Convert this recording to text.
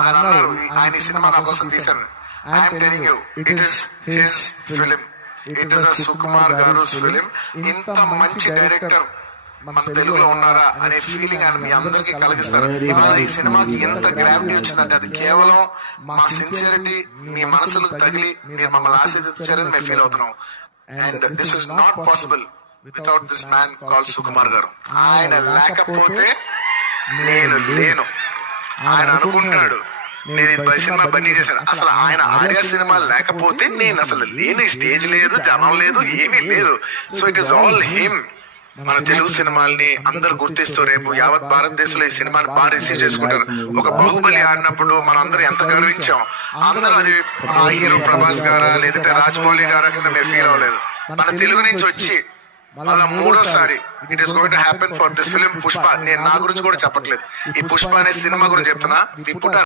ఆయన అన్నారు, ఆయన ఈ సినిమా నా కోసం తీశాను. I'm telling you, it is his film, it is Sukumar గారు ఫిలిం. ఇంత మంచి డైరెక్టర్ మన తెలుగులో ఉన్నారా అనే ఫీలింగ్ ఆయన మీ అందరికీ కలిగిస్తారు. ఇవాళ ఈ సినిమాకి ఎంత గ్రావిటీ వచ్చిందంటే అది కేవలం మా సిన్సియరిటీ మీ మనసులకు తగిలి మీరు మమ్మల్ని ఆశీర్వదించారని మేము ఫీల్ అవుతున్నాం. And this is not possible without this man called Sukumar గారు. ఆయన లేకపోతే నేను లేను. ఆయన అనుకుంటున్నాడు నేను ఈ సినిమా బన్నీ చేశాను, అసలు ఆయన ఆర్య సినిమా లేకపోతే నేను అసలు లేని, స్టేజ్ లేదు, జనం లేదు, ఏమీ లేదు. So it is all him. మన తెలుగు సినిమాల్ని అందరు గుర్తిస్తూ రేపు యావత్ భారతదేశంలో ఈ సినిమాని బాగా రిసీవ్ చేసుకుంటారు. ఒక బాహుబలి ఆడినప్పుడు మనం అందరూ ఎంత గర్వించాం. అందరూ అది హీరో ప్రభాస్ గారా లేదంటే రాజమౌళి గారా కింద మేము ఫీల్ అవ్వలేదు. మన తెలుగు నుంచి వచ్చి అలా మూడోసారి it is going to happen for this film Pushpa. నేను నా గురించి కూడా చెప్పట్లేదు, ఈ పుష్ప అనే సినిమా గురించి చెప్తున్నా.